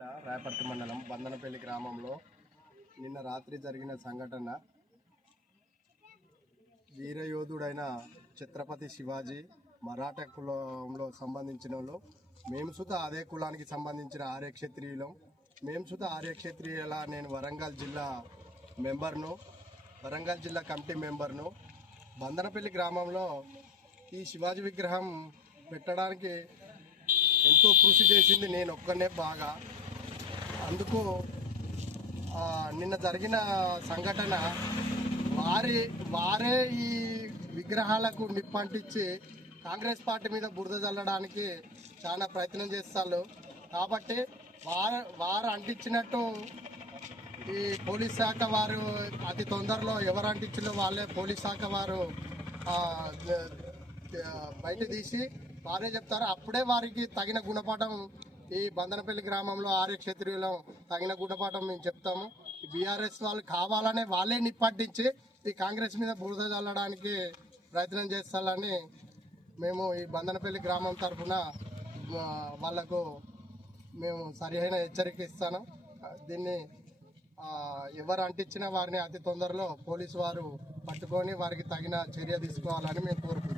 రాయపర్తి మండలం బందనపల్లి గ్రామంలో నిన్న రాత్రి జరిగిన సంఘటన వీరయోధుడైన ఛత్రపతి శివాజీ మరాఠా కులంలో సంబంధించిన వాళ్ళు. మేము సుత అదే కులానికి సంబంధించిన ఆర్య క్షత్రియులం. మేము సుత ఆర్య క్షత్రియుల నేను వరంగల్ జిల్లా మెంబర్ను, వరంగల్ జిల్లా కమిటీ మెంబర్ను. బందనపల్లి గ్రామంలో ఈ శివాజీ విగ్రహం పెట్టడానికి ఎంతో కృషి చేసింది నేను ఒక్కనే బాగా. అందుకు నిన్న జరిగిన సంఘటన వారే ఈ విగ్రహాలకు నిప్పంటించి కాంగ్రెస్ పార్టీ మీద బురద చల్లడానికి చాలా ప్రయత్నం చేస్తారు. కాబట్టి వారు అంటించినట్టు ఈ పోలీస్ శాఖ వారు అతి తొందరలో ఎవరు అంటించినో వాళ్ళే పోలీస్ శాఖ వారు బయట తీసి వారే చెప్తారు. అప్పుడే వారికి తగిన గుణపాఠం ఈ బందనపల్లి గ్రామంలో ఆర్య క్షత్రియులం తగిన గుణపాఠం మేము చెప్తాము. బీఆర్ఎస్ వాళ్ళు కావాలనే వాళ్ళే నిప్పట్టించి ఈ కాంగ్రెస్ మీద బురద చల్లడానికి ప్రయత్నం చేస్తారని మేము ఈ బందనపల్లి గ్రామం తరఫున వాళ్లకు మేము సరైన హెచ్చరిక ఇస్తాను. దీన్ని ఎవరు అంటించినా వారిని అతి తొందరలో పోలీసు వారు పట్టుకొని వారికి తగిన చర్య తీసుకోవాలని మేము కోరుకుంటున్నాం.